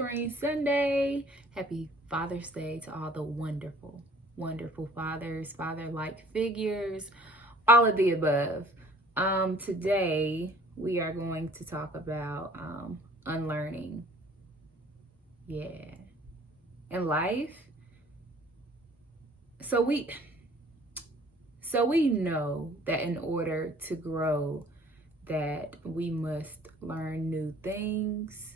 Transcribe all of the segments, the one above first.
Serene Sunday. Happy Father's Day to all the wonderful, wonderful fathers, father-like figures, all of the above. Today we are going to talk about unlearning. Yeah. In life. So we know that in order to grow, that we must learn new things,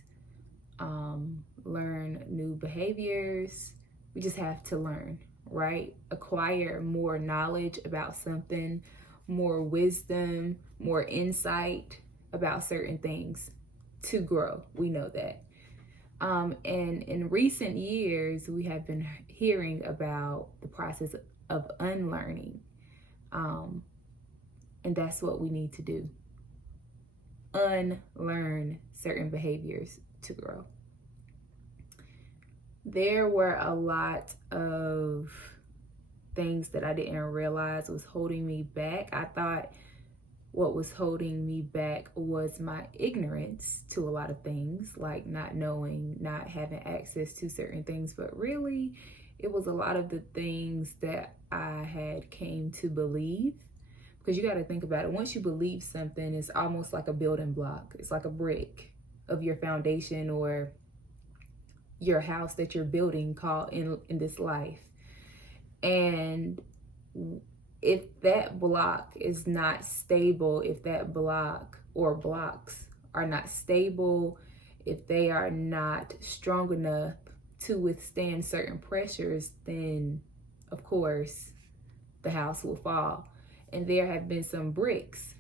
learn new behaviors. We just have to learn, right? Acquire more knowledge about something, more wisdom, more insight about certain things to grow. We know that. And in recent years, we have been hearing about the process of unlearning. And that's what we need to do. Unlearn certain behaviors to grow. There were a lot of things that I didn't realize was holding me back. I thought what was holding me back was my ignorance to a lot of things, like not knowing, not having access to certain things, but really it was a lot of the things that I had came to believe. Because you got to think about it. Once you believe something, it's almost like a building block. It's like a brick of your foundation or your house that you're building called in this life. And if that block is not stable, if that block or blocks are not stable, if they are not strong enough to withstand certain pressures, then of course the house will fall. And there have been some bricks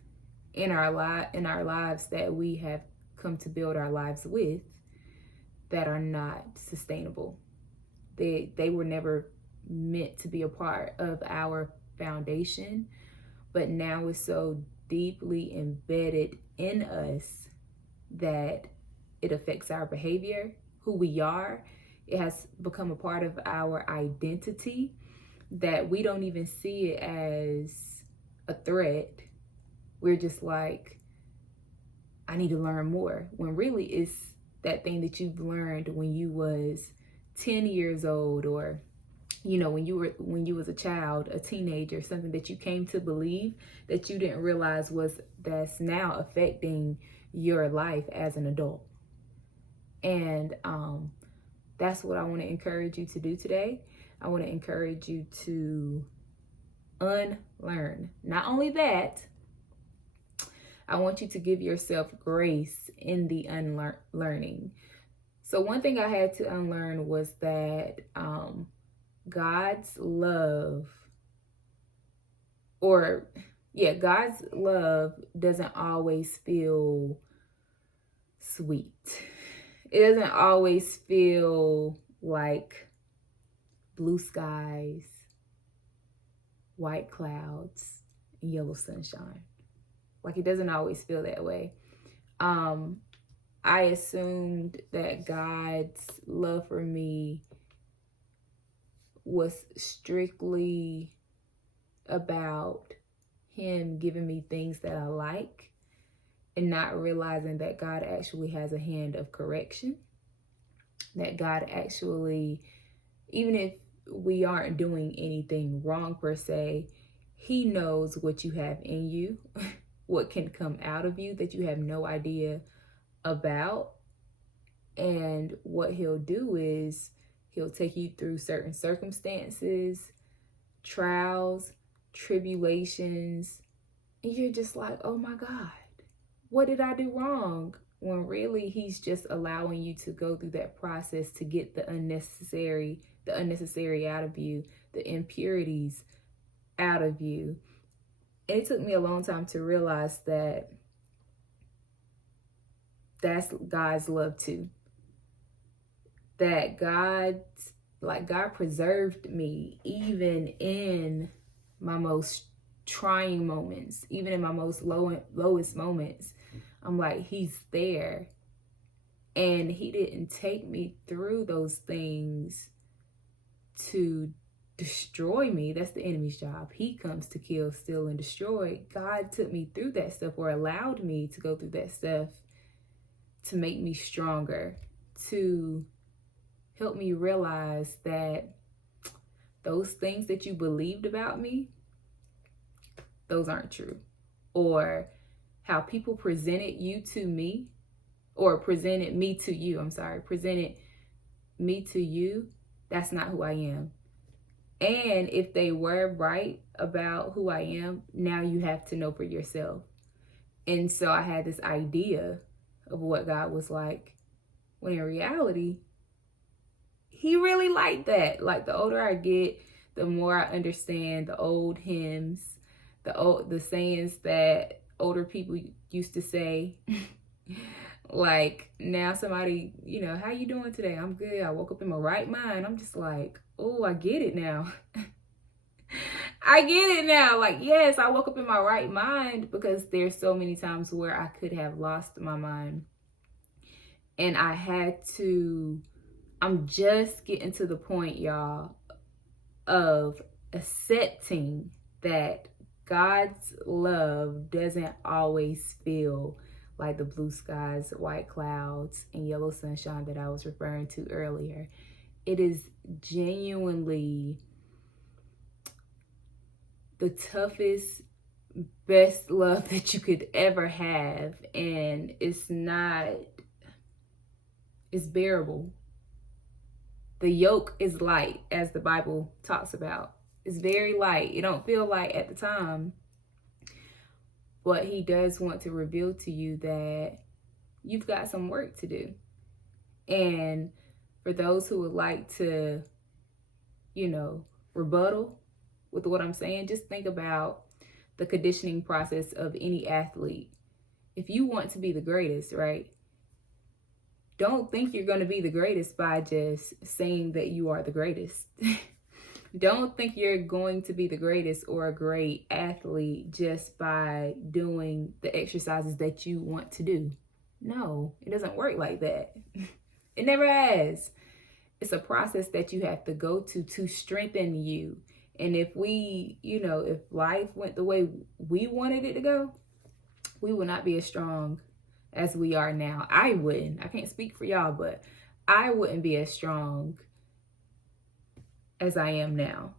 in our lives that we have come to build our lives with that are not sustainable. They were never meant to be a part of our foundation, but now it's so deeply embedded in us that it affects our behavior, who we are. It has become a part of our identity that we don't even see it as a threat. We're just like, I need to learn more, when really it's that thing that you've learned when you was 10 years old, or when you was a child, a teenager, something that you came to believe that you didn't realize that's now affecting your life as an adult. And that's what I want to encourage you to do today. I want to encourage you to unlearn. Not only that, I want you to give yourself grace in the unlearning. So one thing I had to unlearn was that God's love doesn't always feel sweet. It doesn't always feel like blue skies, white clouds, and yellow sunshine. Like, it doesn't always feel that way. I assumed that God's love for me was strictly about Him giving me things that I like, and not realizing that God actually has a hand of correction. That God actually, even if we aren't doing anything wrong per se, He knows what you have in you, what can come out of you that you have no idea about. And what He'll do is He'll take you through certain circumstances, trials, tribulations, and you're just like, oh my God, what did I do wrong? When really He's just allowing you to go through that process to get the unnecessary out of you, the impurities out of you. And it took me a long time to realize that that's God's love too. That God preserved me even in my most trying moments, even in my most lowest moments. I'm like, He's there. And He didn't take me through those things to destroy me. That's the enemy's job. He comes to kill, steal, and destroy. God took me through that stuff, or allowed me to go through that stuff, to make me stronger, to helped me realize that those things that you believed about me, those aren't true. Or how people presented you to me, or presented me to you, presented me to you, that's not who I am. And if they were right about who I am, now you have to know for yourself. And so I had this idea of what God was like, when in reality, he really liked that. Like, the older I get, the more I understand the old hymns, the sayings that older people used to say. Like, now somebody, how you doing today? I'm good. I woke up in my right mind. I'm just like, oh, I get it now. I get it now. Like, yes, I woke up in my right mind, because there's so many times where I could have lost my mind. And I'm just getting to the point, y'all, of accepting that God's love doesn't always feel like the blue skies, white clouds, and yellow sunshine that I was referring to earlier. It is genuinely the toughest, best love that you could ever have. And it's bearable. The yoke is light, as the Bible talks about. It's very light. It don't feel light at the time. But he does want to reveal to you that you've got some work to do. And for those who would like to, rebuttal with what I'm saying, just think about the conditioning process of any athlete. If you want to be the greatest, right? Don't think you're going to be the greatest by just saying that you are the greatest. Don't think you're going to be the greatest or a great athlete just by doing the exercises that you want to do. No, it doesn't work like that. It never has. It's a process that you have to go to strengthen you. And if if life went the way we wanted it to go, we would not be as strong as we are now. I wouldn't. I can't speak for y'all, but I wouldn't be as strong as I am now.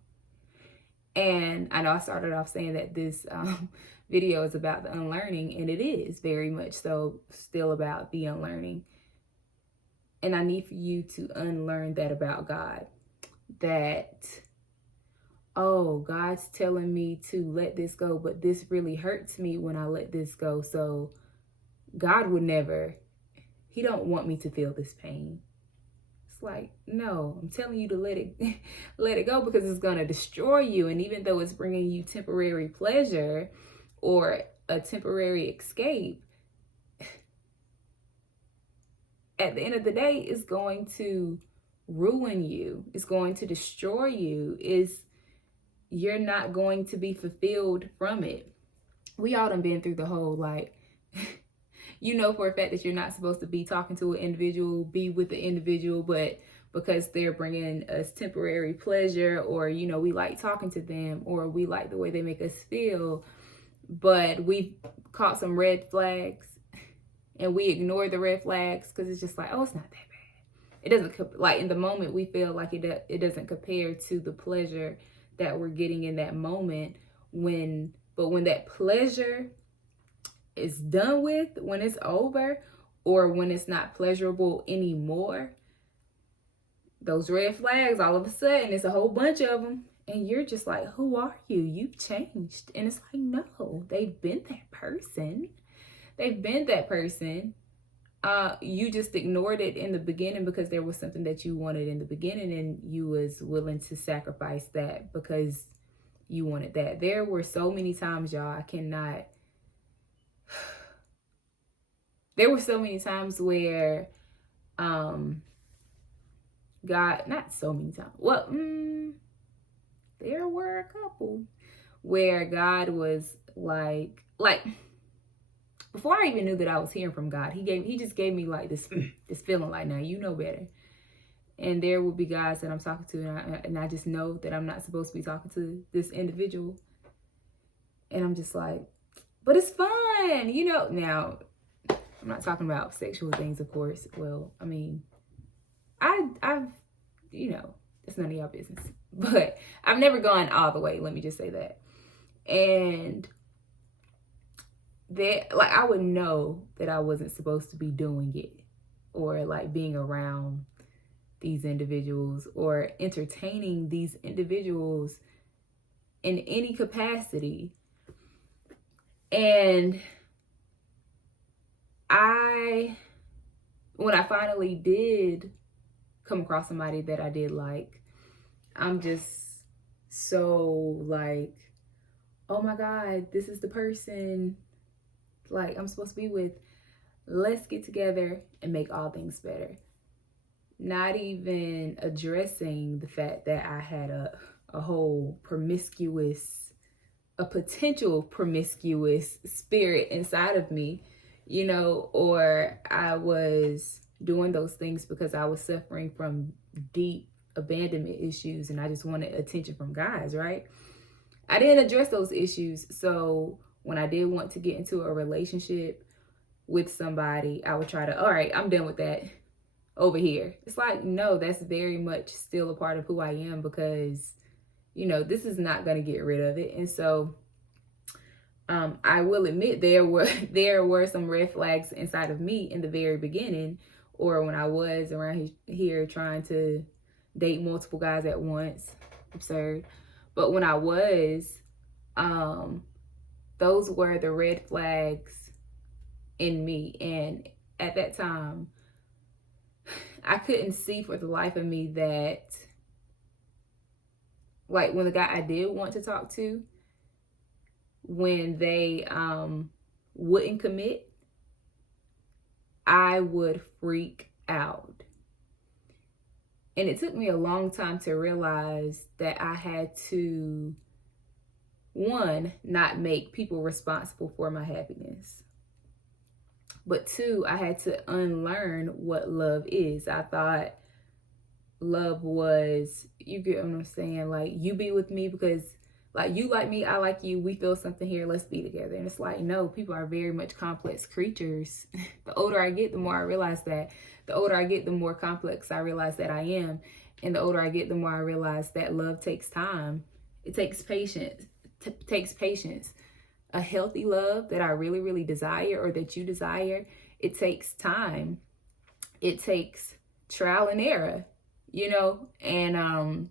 And I know I started off saying that this video is about the unlearning, and it is very much so still about the unlearning. And I need for you to unlearn that about God. That, oh, God's telling me to let this go, but this really hurts me when I let this go. So God would never, he don't want me to feel this pain. It's like, no, I'm telling you to let it go, because it's going to destroy you. And even though it's bringing you temporary pleasure or a temporary escape, at the end of the day, it's going to ruin you. It's going to destroy you. You're not going to be fulfilled from it. We all done been through the whole, like, for a fact that you're not supposed to be talking to an individual, be with the individual, but because they're bringing us temporary pleasure, or, we like talking to them, or we like the way they make us feel, but we've caught some red flags and we ignore the red flags because it's just like, oh, it's not that bad. It doesn't, like, in the moment we feel like it doesn't compare to the pleasure that we're getting in that moment. But when that pleasure is done with, when it's over, or when it's not pleasurable anymore, those red flags, all of a sudden, it's a whole bunch of them. And you're just like, who are you? You've changed. And it's like, no, they've been that person. They've been that person. You just ignored it in the beginning because there was something that you wanted in the beginning, and you was willing to sacrifice that because you wanted that. There were so many times, y'all, there were so many times where God, not so many times. Well, there were a couple where God was like before I even knew that I was hearing from God, he just gave me like this feeling like, now you know better. And there will be guys that I'm talking to, and I just know that I'm not supposed to be talking to this individual. And I'm just like, but it's fun, Now, I'm not talking about sexual things, of course. Well, I mean, I've it's none of y'all business. But I've never gone all the way, let me just say that. And that, like, I would know that I wasn't supposed to be doing it, or like being around these individuals or entertaining these individuals in any capacity. And when I finally did come across somebody that I did like, I'm just so like, oh my God, this is the person like I'm supposed to be with. Let's get together and make all things better. Not even addressing the fact that I had a whole potential promiscuous spirit inside of me, or I was doing those things because I was suffering from deep abandonment issues and I just wanted attention from guys, right? I didn't address those issues. So when I did want to get into a relationship with somebody, I would try to, all right, I'm done with that over here. It's like, no, that's very much still a part of who I am, because, this is not going to get rid of it. And so I will admit there were some red flags inside of me in the very beginning, or when I was around here trying to date multiple guys at once. Absurd. But when I was, those were the red flags in me. And at that time, I couldn't see for the life of me that, like, when the guy I did want to talk to, when they wouldn't commit, I would freak out. And it took me a long time to realize that I had to, one, not make people responsible for my happiness. But two, I had to unlearn what love is. I thought love was, you get what I'm saying? Like, you be with me because, like, you like me, I like you, we feel something here, let's be together. And it's like, no, people are very much complex creatures. The older I get, the more I realize that. The older I get, the more complex I realize that I am. And the older I get, the more I realize that love takes time. It takes patience. Takes patience. A healthy love that I really, really desire, or that you desire, it takes time. It takes trial and error, and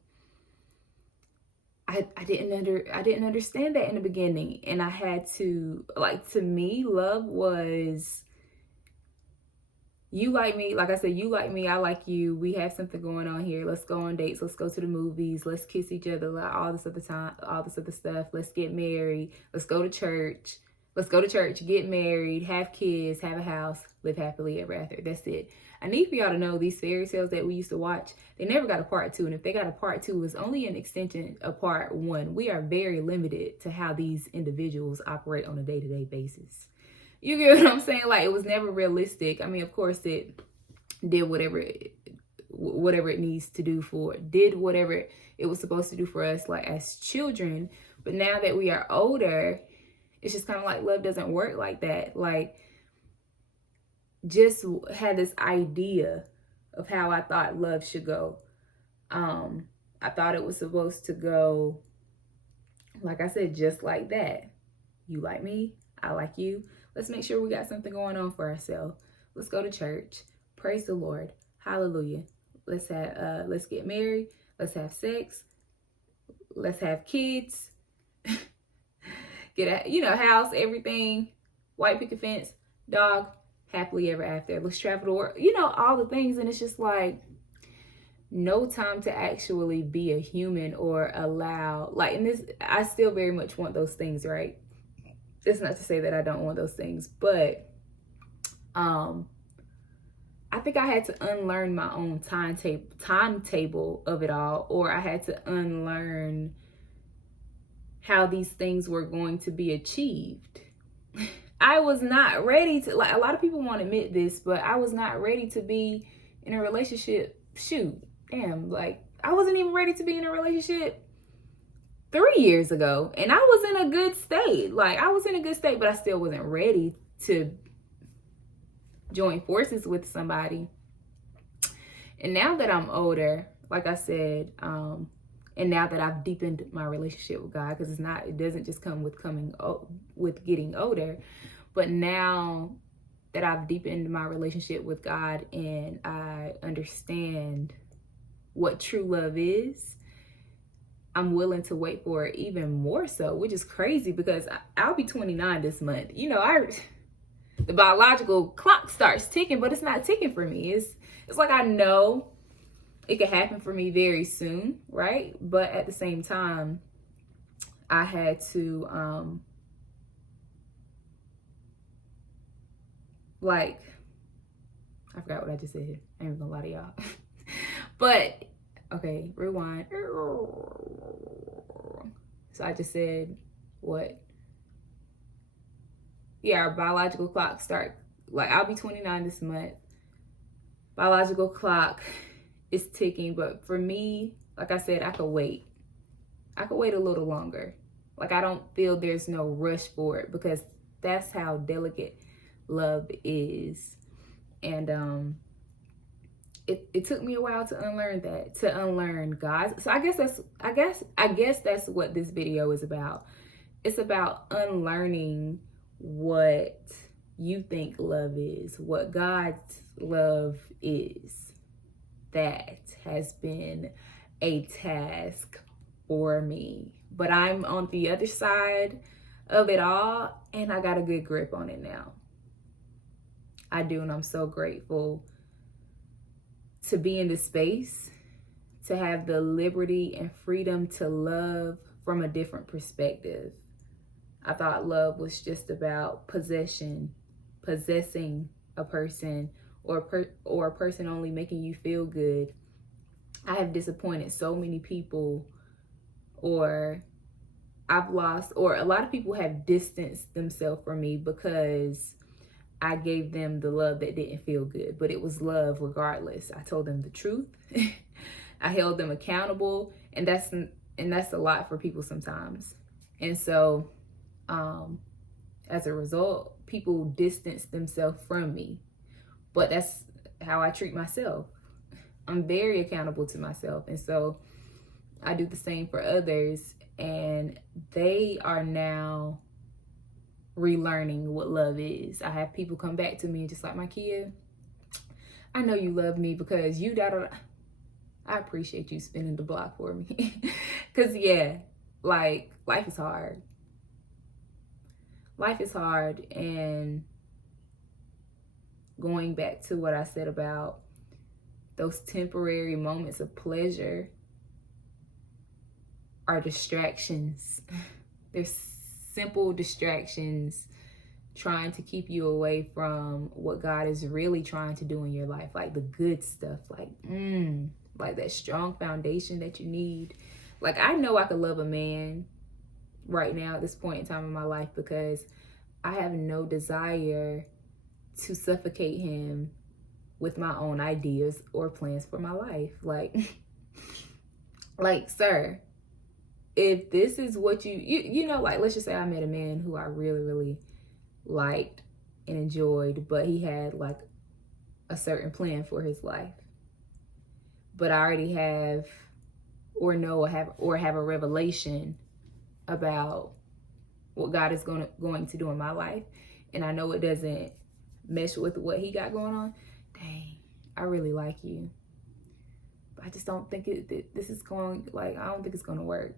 I didn't understand that in the beginning. And I had to, like, to me, love was, you like me, like I said, you like me, I like you, we have something going on here, let's go on dates, let's go to the movies, let's kiss each other, like all this other stuff, let's get married, let's go to church, get married, have kids, have a house, live happily ever after. That's it. I need for y'all to know, these fairy tales that we used to watch, they never got a part 2. And if they got a part 2, it's only an extension of part 1. We are very limited to how these individuals operate on a day-to-day basis. You get what I'm saying? Like, it was never realistic. I mean, of course, it did whatever it needs to do did whatever it was supposed to do for us, like, as children. But now that we are older, it's just kind of like, love doesn't work like that. Like, just had this idea of how I thought love should go. I thought it was supposed to go, like I said, just like that. You like me, I like you. Let's make sure we got something going on for ourselves. Let's go to church. Praise the Lord. Hallelujah. Let's get married. Let's have sex. Let's have kids. Get a house, everything. White picket fence, dog, happily ever after. Let's travel the world. All the things. And it's just like, no time to actually be a human or allow, like, and this, I still very much want those things, right? It's not to say that I don't want those things, but I think I had to unlearn my own timetable of it all, or I had to unlearn how these things were going to be achieved. I was not ready to, like, a lot of people won't admit this, but I was not ready to be in a relationship. Shoot, damn, like, I wasn't even ready to be in a relationship 3 years ago, and I was in a good state. Like, I was in a good state, but I still wasn't ready to join forces with somebody. And now that I'm older, like I said, and now that I've deepened my relationship with God, because it doesn't just come with getting older, but now that I've deepened my relationship with God and I understand what true love is, I'm willing to wait for it even more so, which is crazy because I'll be 29 this month. You know, the biological clock starts ticking, but it's not ticking for me. It's like I know it could happen for me very soon, right? But at the same time, I had to I forgot what I just said. I ain't even gonna lie to y'all. But okay, rewind. So I just said what? Yeah, our biological clock start, like I'll be 29 this month. Biological clock is ticking, but for me, like I said, I could wait. I could wait a little longer. Like I don't feel there's no rush for it because that's how delicate love is. And it took me a while to unlearn that, to unlearn God. So I guess that's what this video is about. It's about unlearning what you think love is, what God's love is. That has been a task for me. But I'm on the other side of it all, and I got a good grip on it now. I do, and I'm so grateful to be in this space, to have the liberty and freedom to love from a different perspective. I thought love was just about possessing a person, or a person only making you feel good. I have disappointed so many people, or I've lost, or a lot of people have distanced themselves from me because I gave them the love that didn't feel good, but it was love regardless. I told them the truth. I held them accountable, and that's a lot for people sometimes. And so, as a result, people distance themselves from me. But that's how I treat myself. I'm very accountable to myself, and so I do the same for others, and they are now relearning what love is. I have people come back to me and just like, Makia, I know you love me because you I appreciate you spinning the block for me. Cause yeah, like life is hard. Life is hard, and going back to what I said about those temporary moments of pleasure are distractions. They're simple distractions trying to keep you away from what God is really trying to do in your life, like the good stuff, like that strong foundation that you need. Like I know I could love a man right now at this point in time in my life because I have no desire to suffocate him with my own ideas or plans for my life. Like, sir, if this is what you know, like, let's just say I met a man who I really, really liked and enjoyed, but he had like a certain plan for his life. But I already have have a revelation about what God is going to do in my life. And I know it doesn't mesh with what he got going on. Dang, I really like you, but I just don't think this is going, like, I don't think it's going to work.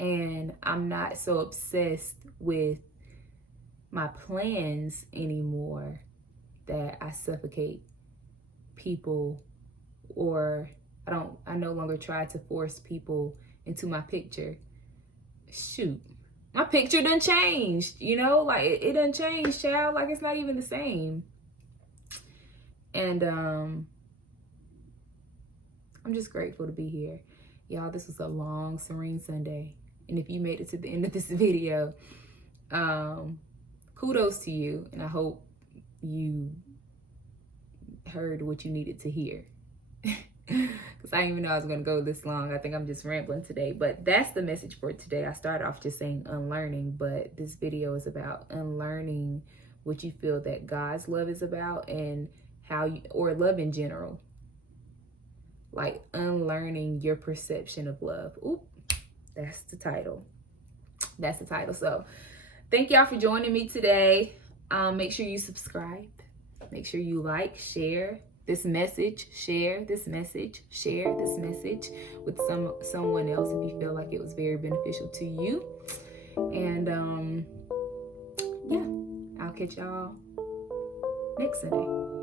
And I'm not so obsessed with my plans anymore that I suffocate people, or I no longer try to force people into my picture. Shoot, my picture done changed, you know, like it done changed, child. Like it's not even the same. And I'm just grateful to be here. Y'all, this was a long Serene Sunday. And if you made it to the end of this video, kudos to you. And I hope you heard what you needed to hear. Because I didn't even know I was going to go this long. I think I'm just rambling today. But that's the message for today. I started off just saying unlearning, but this video is about unlearning what you feel that God's love is about, and how you, or love in general. like unlearning your perception of love. Oop, that's the title. That's the title. So thank y'all for joining me today. Make sure you subscribe. Make sure you like, share this message, share this message with someone else if you feel like it was very beneficial to you. And yeah, I'll catch y'all next Sunday.